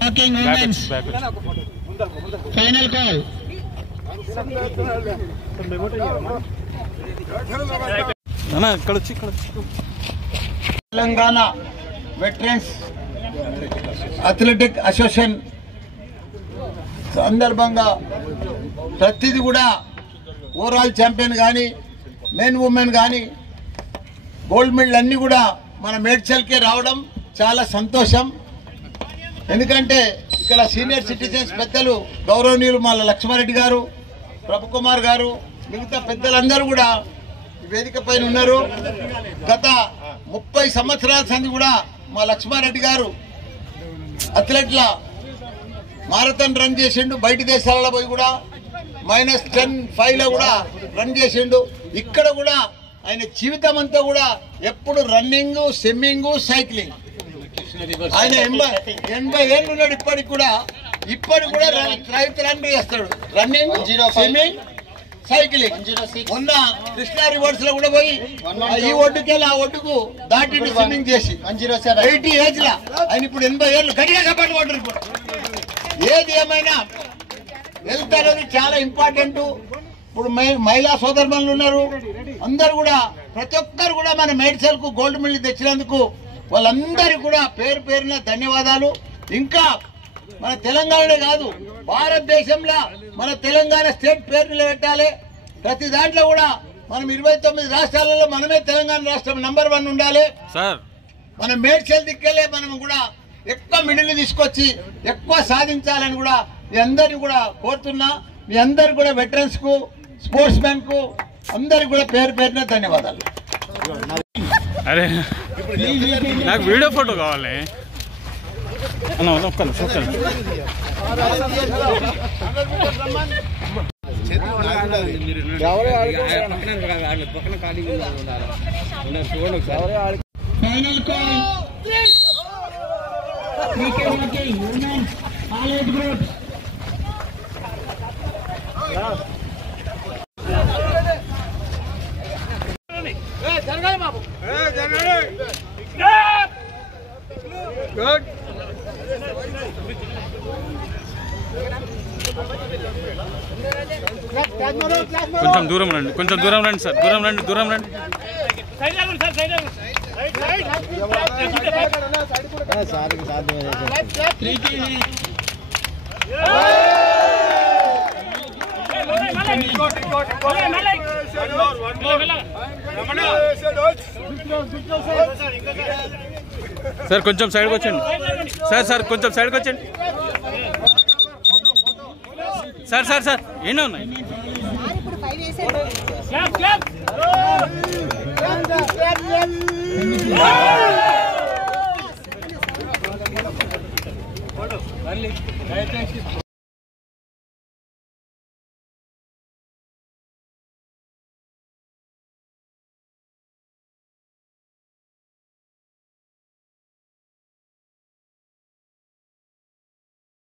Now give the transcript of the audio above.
Walking women's final call. Telangana veterans athletic association సందర్భంగా ప్రతిదీ కూడా ఓవరాల్ ఛాంపియన్ కానీ మెన్ ఉమెన్ కానీ గోల్డ్ మెడల్ అన్నీ కూడా మన మేడ్చల్కే రావడం చాలా సంతోషం. ఎందుకంటే ఇక్కడ సీనియర్ సిటిజన్స్ పెద్దలు గౌరవనీయులు మా లక్ష్మారెడ్డి గారు, ప్రభుకుమార్ గారు, మిగతా పెద్దలందరూ కూడా వేదిక పైన ఉన్నారు. గత 30 సంవత్సరాల సంది కూడా మా లక్ష్మారెడ్డి గారు అథ్లెట్ల మారథాన్ రన్ చేసిండు. బయట దేశాలలో పోయి కూడా -10.5లో కూడా రన్ చేసిండు. ఇక్కడ కూడా ఆయన జీవితం అంతా కూడా ఎప్పుడు రన్నింగ్, స్విమ్మింగ్, సైక్లింగ్. ఆయన 80 ఏళ్ళు ఉన్నాడు. ఇప్పటికి కూడా రన్ చేస్తాడు. Running, swimming, cycling. మొన్న కృష్ణా రివర్స్ లో కూడా పోయి ఈ ఒడ్డుకెళ్ళి ఆ ఒడ్డుకు దాటి స్విమ్మింగ్ చేసి 80 ఏజ్ లా ఆయన ఇప్పుడు 80 ఏళ్ళు గట్టిగా సపోర్ట్ కొట్టారు. ఇప్పుడు ఏది ఏమైనా హెల్త్ అనేది చాలా ఇంపార్టెంట్. ఇప్పుడు మహిళా సోదరులు ఉన్నారు, అందరు కూడా ప్రతి ఒక్కరు కూడా మన మేడ్చల్ కు గోల్డ్ మెడల్ తెచ్చినందుకు వాళ్ళందరికీ కూడా పేరు పేరున ధన్యవాదాలు. ఇంకా మన తెలంగాణనే కాదు భారతదేశంలో మన తెలంగాణ స్టేట్ పేరు నిలబెట్టాలి. ప్రతి దాంట్లో కూడా మనం 29 రాష్ట్రాలలో మనమే తెలంగాణ రాష్ట్రం నంబర్ 1 ఉండాలి. మన మేడ్చల్ దిక్కెళ్ళే మనం కూడా ఎక్కువ మిడిల్ తీసుకొచ్చి ఎక్కువ సాధించాలని కూడా మీ అందరినీ కూడా కోరుతున్నా. మీ అందరు కూడా వెటరన్స్ కు, స్పోర్ట్స్ మెన్ కు అందరికి కూడా పేరు పేరున ధన్యవాదాలు. అరే నాకు వీడియో ఫోటో కావాలి. Final call. జరగాలి బాబు, గుడ్. కొంచెం దూరం రండి, కొంచెం దూరం రండి సార్. దూరం రండి, దూరం రండి. సార్ కొంచెం సైడ్కి వచ్చండి సార్ కొంచెం సైడ్కి వచ్చండి సార్ ఎన్నో ఉన్నాయి.